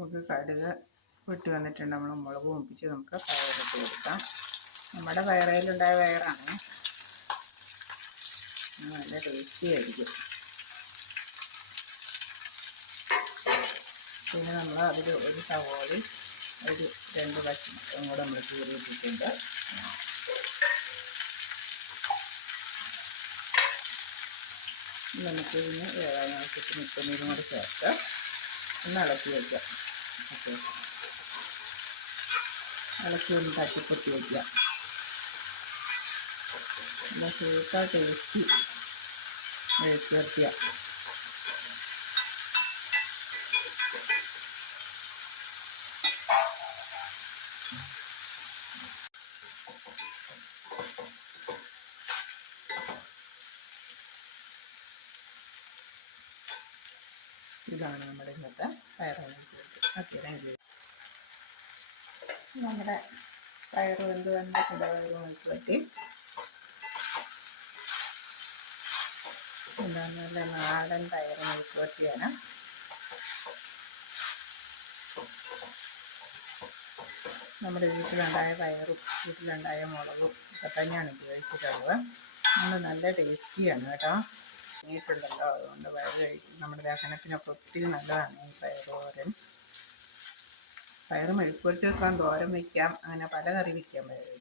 നമുക്ക് കടുക് പൊട്ടി വന്നിട്ടുണ്ട്. നമ്മൾ മുളക് പൊടിച്ച് നമുക്ക് പയറിട്ട് കൊടുക്കാം. നമ്മുടെ പയറയിലുണ്ടായ പയറാണ്, നല്ല ടേസ്റ്റി ആയിരിക്കും. പിന്നെ നമ്മൾ അതിൽ ഒരു സവോളയും ഒരു 2 പച്ചമുളകും കൂടെ നമ്മൾ കീറിയിട്ടിട്ടുണ്ട്. നമുക്കിതിന് വേവാൻ ആവശ്യത്തിന് ഉപ്പുനീരും കൂടെ ചേർത്ത് ഒന്ന് ഇളക്കി വയ്ക്കാം. ഓക്കെ, ഇളക്കി ഒന്ന് തട്ടിപ്പൊട്ടി വയ്ക്കാം. നല്ല സൂപ്പർ ടേസ്റ്റി മെഴുക്കുവരട്ടിയ. ഇതാണ് നമ്മുടെ ഇന്നത്തെ പയറ്. നമ്മുടെ പയറ് വെന്ത് വന്നിട്ടുണ്ട്. മെഴുക്ക് പറ്റി എന്താണ് നല്ല നാടൻ പയറ് മെഴുക്ക് പറ്റിയാണ്. നമ്മുടെ വീട്ടിലുണ്ടായ പയറും വീട്ടിലുണ്ടായ മുളകും ഒക്കെ തന്നെയാണ് ഉപയോഗിച്ചിട്ടുള്ളത്. നല്ല ടേസ്റ്റിയാണ് കേട്ടോ. നീട്ടുണ്ടല്ലോ, അതുകൊണ്ട് നമ്മുടെ ദഹനത്തിനൊക്കെ ഒത്തിരി നല്ലതാണ് ഈ പയറ് തോരൻ. പയറ് മെഴുക്ക് പുരട്ടി വെക്കാം, തോരൻ വയ്ക്കാം, അങ്ങനെ പല കറി വയ്ക്കാം പയറ്.